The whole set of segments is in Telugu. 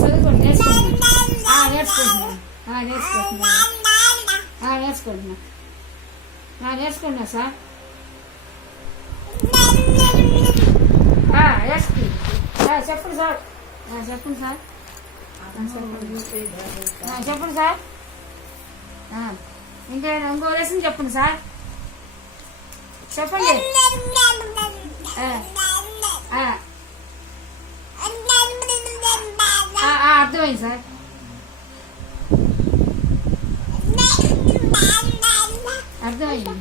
చదువుకోండి, నేర్చుకుంటున్నా సార్. చెప్పండి సార్, చెప్పండి సార్, చెప్పండి సార్. ఇంకో లెసన్ చెప్పండి సార్, చెప్పండి. అర్థమైంది సార్. అర్థమైంది,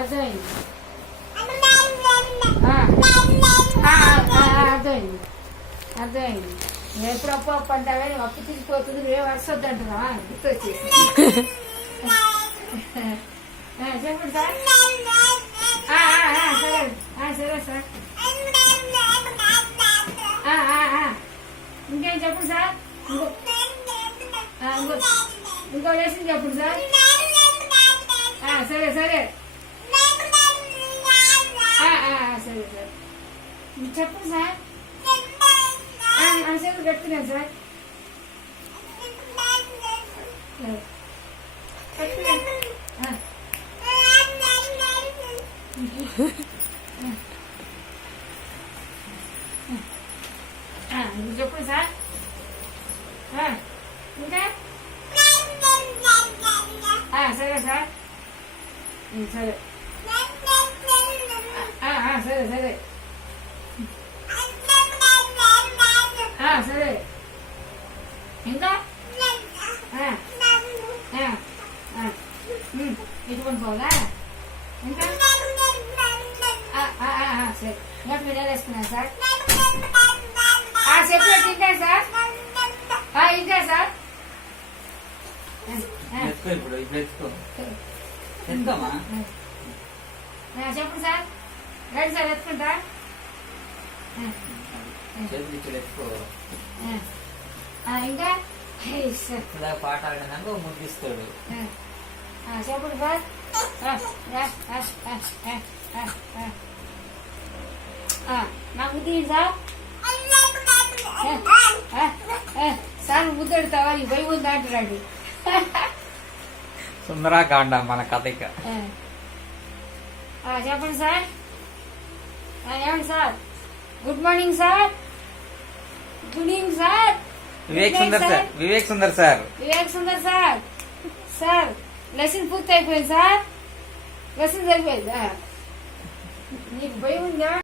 అర్థమైంది, అర్థమైంది, అర్థమైంది. ఎప్పుడు అప్పు అప్పు అంటావే, అప్పు తీసిపోతుంది, నువ్వే వరుస వద్దంటున్నావా? గుర్తొచ్చేసి చెప్పండి సార్. సరే సార్. ఇంకేం చెప్పండి సార్. ఇంకో లెసన్ చెప్పండి సార్. సరే సరే సరే సార్, చెప్పండి సార్. సేవలు పెట్టుకున్నాను సార్. చెప్పండి సార్. ఇంకా సరే సార్. సరే సరే సరే సరే. ఇంకా ఇటువంటి పోగా ఇంకా సరే. నోట్ మీద వేసుకున్నాను సార్. చెప్పినట్టు ఇంకా సార్. ఇంకా సార్. చెప్పండి సార్. Right sir, ఎత్తుకుంటా. ఇంకా పాట ఆడినాక ముగిస్తాడు. చెప్పండి సార్. నాకు ముద్దు సార్. సార్ ముద్దు పెడతావా? ఈ భయం ఉంది అంటున్నాడు. సుందరాకాండ మన కథ. చెప్పండి సార్. ఏమండి sir? Good morning sir. Good evening sir. Vivek Sundar sir. Vivek Sundar sir. Vivek Sundar sir. Sir lesson పూర్తి అయిపోయింది సార్. లెసన్ సరిపోయిందా? నీకు భయం ఉందా?